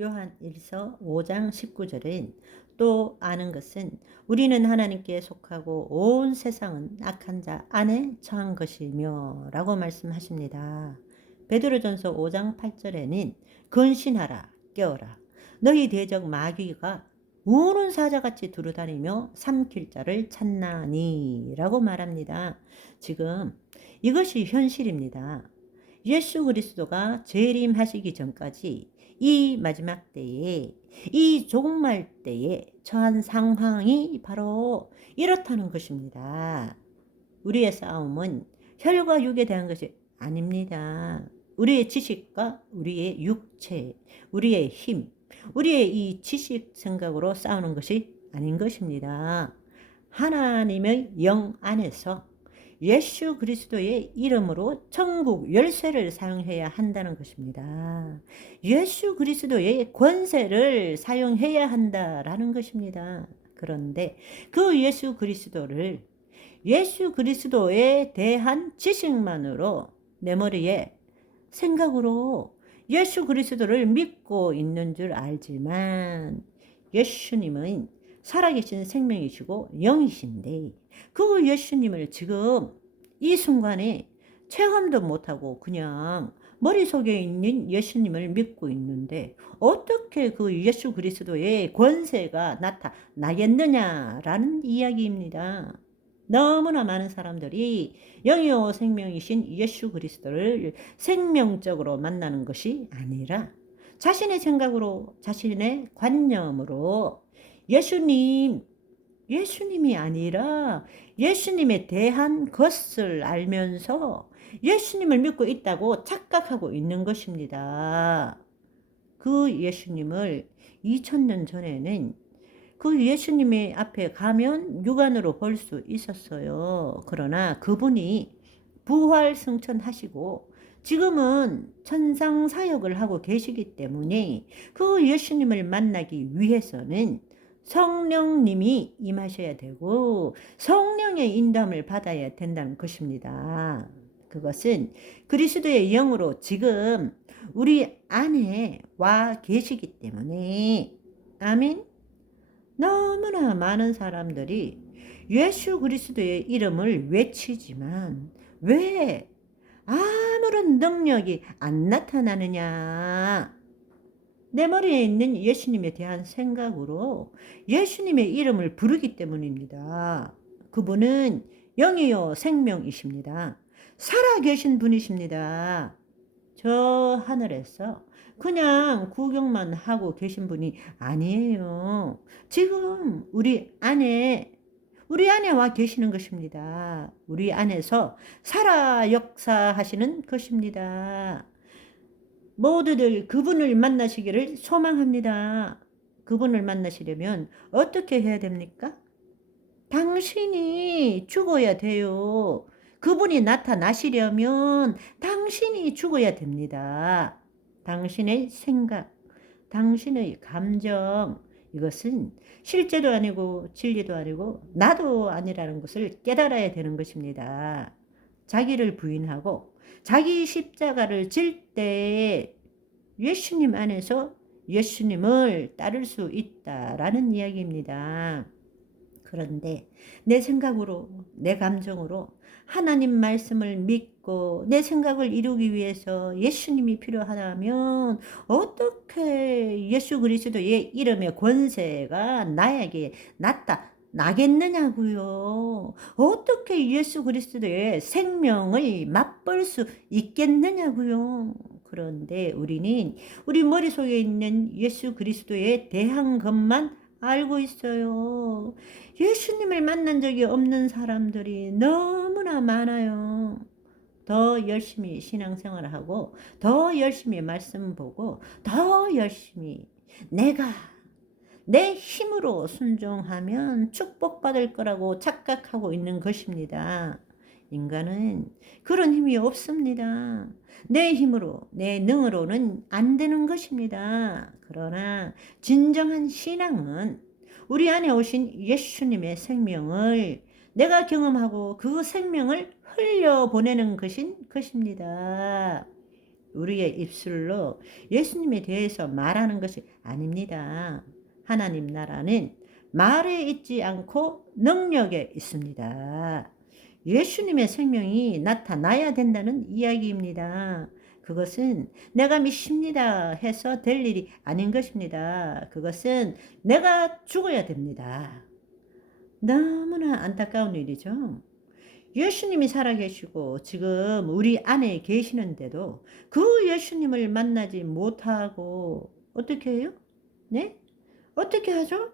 요한 1서 5장 19절은 또 아는 것은 우리는 하나님께 속하고 온 세상은 악한 자 안에 처한 것이며 라고 말씀하십니다. 베드로전서 5장 8절에는 근신하라 깨어라 너희 대적 마귀가 우는 사자같이 두루다니며 삼킬 자를 찾나니 라고 말합니다. 지금 이것이 현실입니다. 예수 그리스도가 재림하시기 전까지 이 마지막 때에 이 종말 때에 처한 상황이 바로 이렇다는 것입니다. 우리의 싸움은 혈과 육에 대한 것이 아닙니다. 우리의 지식과 우리의 육체, 우리의 힘, 우리의 이 지식 생각으로 싸우는 것이 아닌 것입니다. 하나님의 영 안에서 예수 그리스도의 이름으로 천국 열쇠를 사용해야 한다는 것입니다. 예수 그리스도의 권세를 사용해야 한다라는 것입니다. 그런데 그 예수 그리스도를 예수 그리스도에 대한 지식만으로 내 머리에 생각으로 예수 그리스도를 믿고 있는 줄 알지만 예수님은 살아계신 생명이시고 영이신데 그 예수님을 지금 이 순간에 체험도 못하고 그냥 머릿속에 있는 예수님을 믿고 있는데 어떻게 그 예수 그리스도의 권세가 나타나겠느냐라는 이야기입니다. 너무나 많은 사람들이 영이요 생명이신 예수 그리스도를 생명적으로 만나는 것이 아니라 자신의 생각으로 자신의 관념으로 예수님 예수님이 아니라 예수님에 대한 것을 알면서 예수님을 믿고 있다고 착각하고 있는 것입니다. 그 예수님을 2000년 전에는 그 예수님의 앞에 가면 육안으로 볼 수 있었어요. 그러나 그분이 부활 승천하시고 지금은 천상 사역을 하고 계시기 때문에 그 예수님을 만나기 위해서는 성령님이 임하셔야 되고 성령의 인도함을 받아야 된다는 것입니다. 그것은 그리스도의 영으로 지금 우리 안에 와 계시기 때문에 아멘. 너무나 많은 사람들이 예수 그리스도의 이름을 외치지만 왜 아무런 능력이 안 나타나느냐? 내 머리에 있는 예수님에 대한 생각으로 예수님의 이름을 부르기 때문입니다. 그분은 영이요 생명이십니다. 살아계신 분이십니다. 저 하늘에서 그냥 구경만 하고 계신 분이 아니에요. 지금 우리 안에 우리 안에 와 계시는 것입니다. 우리 안에서 살아 역사하시는 것입니다. 모두들 그분을 만나시기를 소망합니다. 그분을 만나시려면 어떻게 해야 됩니까? 당신이 죽어야 돼요. 그분이 나타나시려면 당신이 죽어야 됩니다. 당신의 생각, 당신의 감정, 이것은 실제도 아니고 진리도 아니고 나도 아니라는 것을 깨달아야 되는 것입니다. 자기를 부인하고 자기 십자가를 질때 예수님 안에서 예수님을 따를 수 있다라는 이야기입니다. 그런데 내 생각으로, 내 감정으로 하나님 말씀을 믿고 내 생각을 이루기 위해서 예수님이 필요하다면 어떻게 예수 그리스도의 이름의 권세가 나에게 나타 나겠느냐고요. 어떻게 예수 그리스도의 생명을 맛볼 수 있겠느냐고요. 그런데 우리는 우리 머릿속에 있는 예수 그리스도에 대한 것만 알고 있어요. 예수님을 만난 적이 없는 사람들이 너무나 많아요. 더 열심히 신앙생활을 하고, 더 열심히 말씀 보고, 더 열심히 내가 내 힘으로 순종하면 축복받을 거라고 착각하고 있는 것입니다. 인간은 그런 힘이 없습니다. 내 힘으로, 내 능으로는 안 되는 것입니다. 그러나 진정한 신앙은 우리 안에 오신 예수님의 생명을 내가 경험하고 그 생명을 흘려보내는 것인 것입니다. 우리의 입술로 예수님에 대해서 말하는 것이 아닙니다. 하나님 나라는 말에 있지 않고 능력에 있습니다. 예수님의 생명이 나타나야 된다는 이야기입니다. 그것은 내가 믿습니다 해서 될 일이 아닌 것입니다. 그것은 내가 죽어야 됩니다. 너무나 안타까운 일이죠. 예수님이 살아계시고 지금 우리 안에 계시는데도 그 예수님을 만나지 못하고 어떻게 해요? 네? 어떻게 하죠?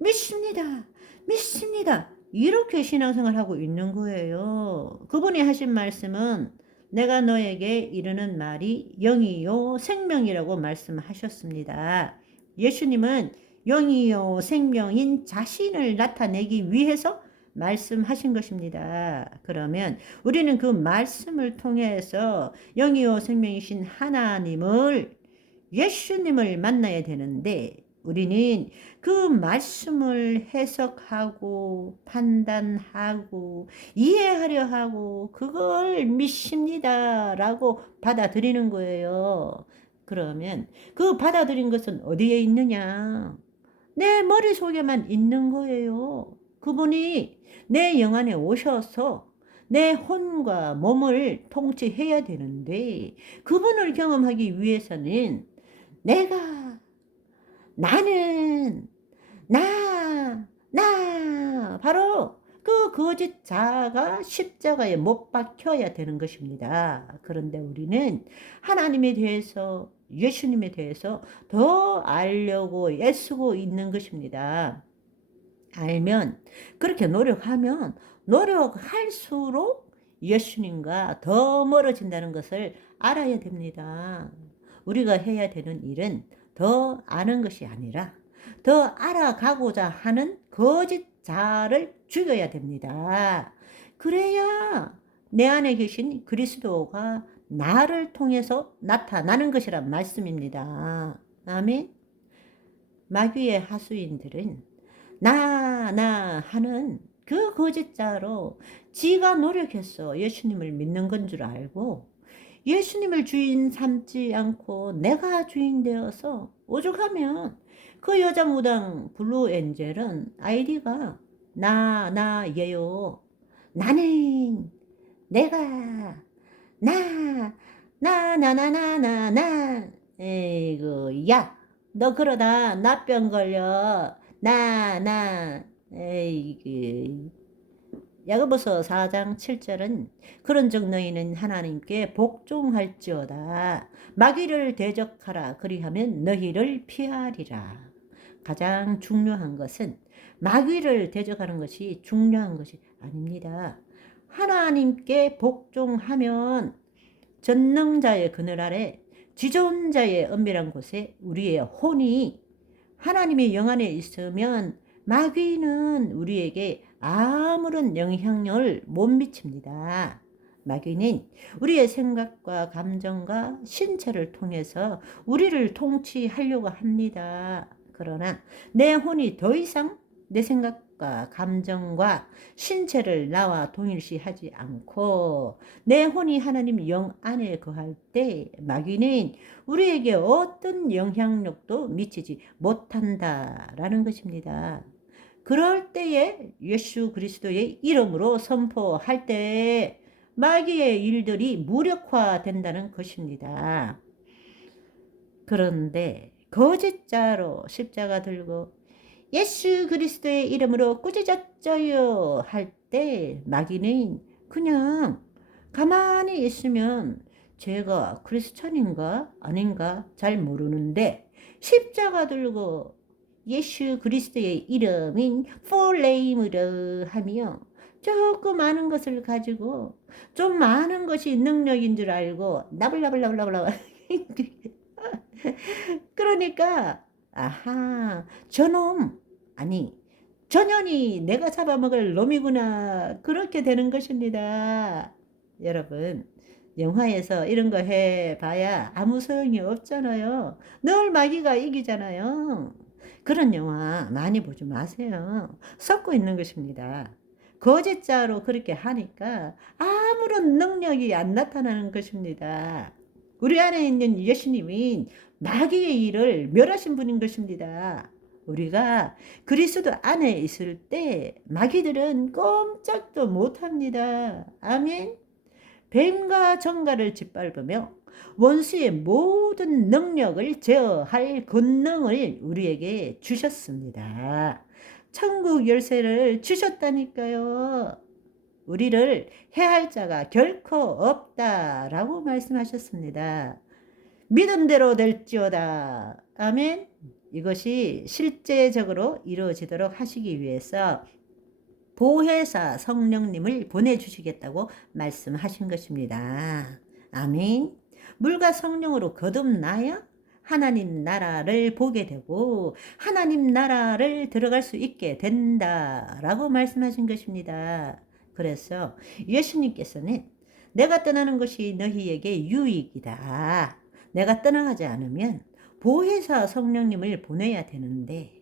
믿습니다. 믿습니다. 이렇게 신앙생활 하고 있는 거예요. 그분이 하신 말씀은 내가 너에게 이르는 말이 영이요 생명이라고 말씀하셨습니다. 예수님은 영이요 생명인 자신을 나타내기 위해서 말씀하신 것입니다. 그러면 우리는 그 말씀을 통해서 영이요 생명이신 하나님을 예수님을 만나야 되는데 우리는 그 말씀을 해석하고 판단하고 이해하려 하고 그걸 믿습니다라고 받아들이는 거예요. 그러면 그 받아들인 것은 어디에 있느냐? 내 머릿속에만 있는 거예요. 그분이 내 영안에 오셔서 내 혼과 몸을 통치해야 되는데 그분을 경험하기 위해서는 내가 나는 나, 나 바로 그 거짓 자가 십자가에 못 박혀야 되는 것입니다. 그런데 우리는 하나님에 대해서 예수님에 대해서 더 알려고 애쓰고 있는 것입니다. 알면 그렇게 노력하면 노력할수록 예수님과 더 멀어진다는 것을 알아야 됩니다. 우리가 해야 되는 일은 더 아는 것이 아니라 더 알아가고자 하는 거짓 자를 죽여야 됩니다. 그래야 내 안에 계신 그리스도가 나를 통해서 나타나는 것이란 말씀입니다. 아멘. 마귀의 하수인들은 나, 나 하는 그 거짓자로 지가 노력했어. 예수님을 믿는 건 줄 알고 예수님을 주인 삼지 않고 내가 주인 되어서 오죽하면 그 여자 무당 블루 엔젤은 아이디가 나, 나, 예요. 나는 내가 나, 나, 나, 나, 나, 나, 나. 에이구, 야, 너 그러다 나병 걸려. 나, 나, 에이그. 야고보서 4장 7절은 그런즉 너희는 하나님께 복종할지어다. 마귀를 대적하라. 그리하면 너희를 피하리라. 가장 중요한 것은 마귀를 대적하는 것이 중요한 것이 아닙니다. 하나님께 복종하면 전능자의 그늘 아래 지존자의 은밀한 곳에 우리의 혼이 하나님의 영 안에 있으면 마귀는 우리에게 아무런 영향력을 못 미칩니다. 마귀는 우리의 생각과 감정과 신체를 통해서 우리를 통치하려고 합니다. 그러나 내 혼이 더 이상 내 생각과 감정과 신체를 나와 동일시하지 않고 내 혼이 하나님 영 안에 거할 때 마귀는 우리에게 어떤 영향력도 미치지 못한다라는 것입니다. 그럴 때에 예수 그리스도의 이름으로 선포할 때 마귀의 일들이 무력화된다는 것입니다. 그런데 거짓자로 십자가 들고 예수 그리스도의 이름으로 꾸짖었어요 할 때 마귀는 그냥 가만히 있으면 제가 크리스천인가 아닌가 잘 모르는데 십자가 들고 예수 그리스도의 이름인 폴레임으로 하며 조금 많은 것을 가지고 좀 많은 것이 능력인 줄 알고 나불나불나불나불 그러니까 아하 저놈 아니 전현이 내가 잡아먹을 놈이구나. 그렇게 되는 것입니다. 여러분 영화에서 이런 거 해봐야 아무 소용이 없잖아요. 늘 마귀가 이기잖아요 그런 영화 많이 보지 마세요. 섞고 있는 것입니다. 거짓자로 그렇게 하니까 아무런 능력이 안 나타나는 것입니다. 우리 안에 있는 예수님이 마귀의 일을 멸하신 분인 것입니다. 우리가 그리스도 안에 있을 때 마귀들은 꼼짝도 못합니다. 아멘. 뱀과 정갈을 짓밟으며 원수의 모든 능력을 제어할 권능을 우리에게 주셨습니다. 천국 열쇠를 주셨다니까요. 우리를 해할 자가 결코 없다라고 말씀하셨습니다. 믿음대로 될지어다. 아멘. 이것이 실제적으로 이루어지도록 하시기 위해서 보혜사 성령님을 보내주시겠다고 말씀하신 것입니다. 아멘. 물과 성령으로 거듭나야 하나님 나라를 보게 되고 하나님 나라를 들어갈 수 있게 된다라고 말씀하신 것입니다. 그래서 예수님께서는 내가 떠나는 것이 너희에게 유익이다. 내가 떠나가지 않으면 보혜사 성령님을 보내야 되는데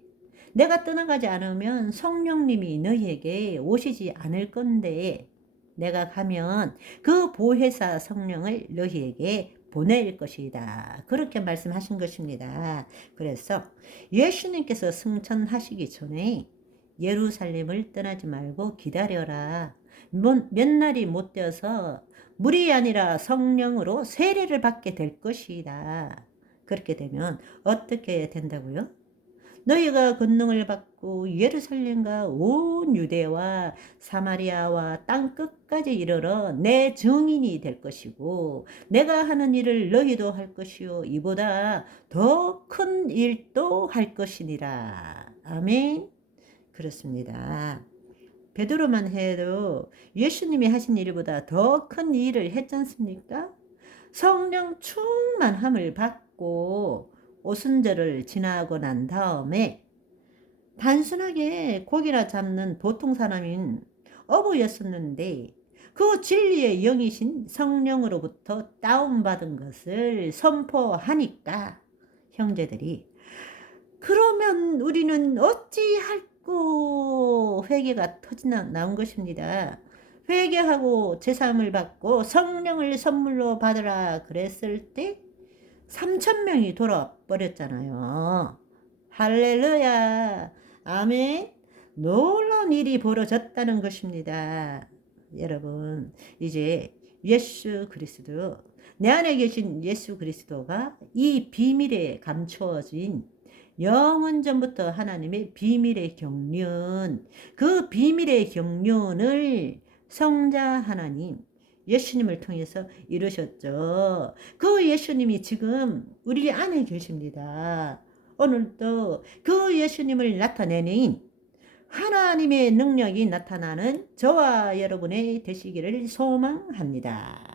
내가 떠나가지 않으면 성령님이 너희에게 오시지 않을 건데 내가 가면 그 보혜사 성령을 너희에게 보낼 것이다. 그렇게 말씀하신 것입니다. 그래서 예수님께서 승천하시기 전에 예루살렘을 떠나지 말고 기다려라. 몇, 몇 날이 못 되어서 물이 아니라 성령으로 세례를 받게 될 것이다. 그렇게 되면 어떻게 된다고요? 너희가 권능을 받고 예루살렘과 온 유대와 사마리아와 땅 끝까지 이르러 내 증인이 될 것이고 내가 하는 일을 너희도 할 것이요 이보다 더 큰 일도 할 것이니라. 아멘. 그렇습니다. 베드로만 해도 예수님이 하신 일보다 더 큰 일을 했지 않습니까? 성령 충만함을 받고 오순절을 지나고 난 다음에 단순하게 고기나 잡는 보통 사람인 어부였었는데 그 진리의 영이신 성령으로부터 다운받은 것을 선포하니까 형제들이 그러면 우리는 어찌할꼬 회개가 터지나 나온 것입니다. 회개하고 제사함을 받고 성령을 선물로 받으라 그랬을 때 3천 명이 돌아 버렸잖아요. 할렐루야. 아멘. 놀라운 일이 벌어졌다는 것입니다. 여러분, 이제 예수 그리스도, 내 안에 계신 예수 그리스도가 이 비밀에 감추어진 영원 전부터 하나님의 비밀의 경륜, 그 비밀의 경륜을 성자 하나님, 예수님을 통해서 이루셨죠. 그 예수님이 지금 우리 안에 계십니다. 오늘도 그 예수님을 나타내는 하나님의 능력이 나타나는 저와 여러분의 되시기를 소망합니다.